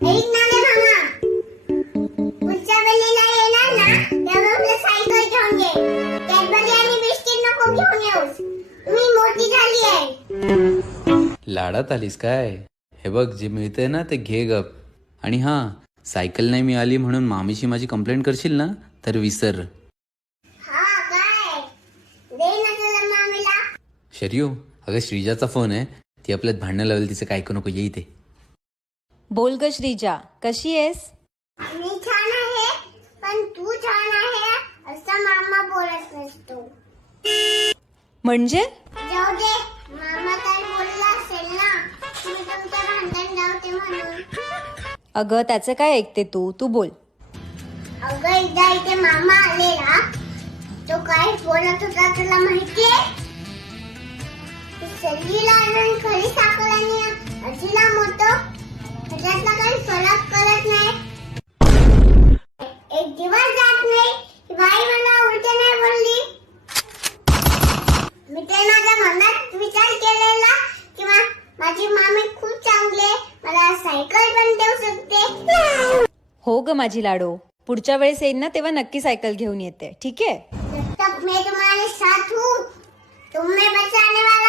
ऐक ना रे मामा, पुढच्या वेळेला येणार ना तेव्हा आपलं सायकल घेऊन ये. कॅडबरी आणि बिस्किट नको घेऊन येऊस. मी मोठी झाली आहे. लाडात आलीस काय? हे बघ, जे मिळतंय ना ते घे गप. आणि हां, सायकल नाही मिळाली म्हणून मामीशी माझी कंप्लेंट करशील ना तर विसर. हा काय दे ना तुला मामीला. शर्यू, अगं श्रीजाचा फोन आहे. ती आपल्यात भांडणं लावेल, तिचं काय ऐकू नको, ये इथे. बोल ग श्रीजा, कशी आहेस? मी छान आहे, पण तू छान आहे असं मामा बोलत नसतो. म्हणजे जाऊ दे, मामा काय बोलला असेल ना, तुम्ही तुमचं भांडण लावते म्हणून. अगं त्याचं काय ऐकते तू बोल. अगं एकदा इथे मामा आलेला, तो काय बोलत होता तुला माहितीये? सल्लीला आणि खरी साखर आणि अजीला मोठं त्याच्यातला काही फरक कळत नाही. एक दिवस जात नाही की बाई मला उलट नाही बोलली. मी तर माझ्या मनात विचार केलेला की माझी मामी खूप चांगली, मला सायकल पण देऊ शकते. हो ग माझी लाडो, पुढच्या वेळेस येईन ना तेव्हा नक्की सायकल घेऊन येते, ठीक आहे? जब तक मैं तुम्हारे साथ हूँ, तुम में बचाने वाला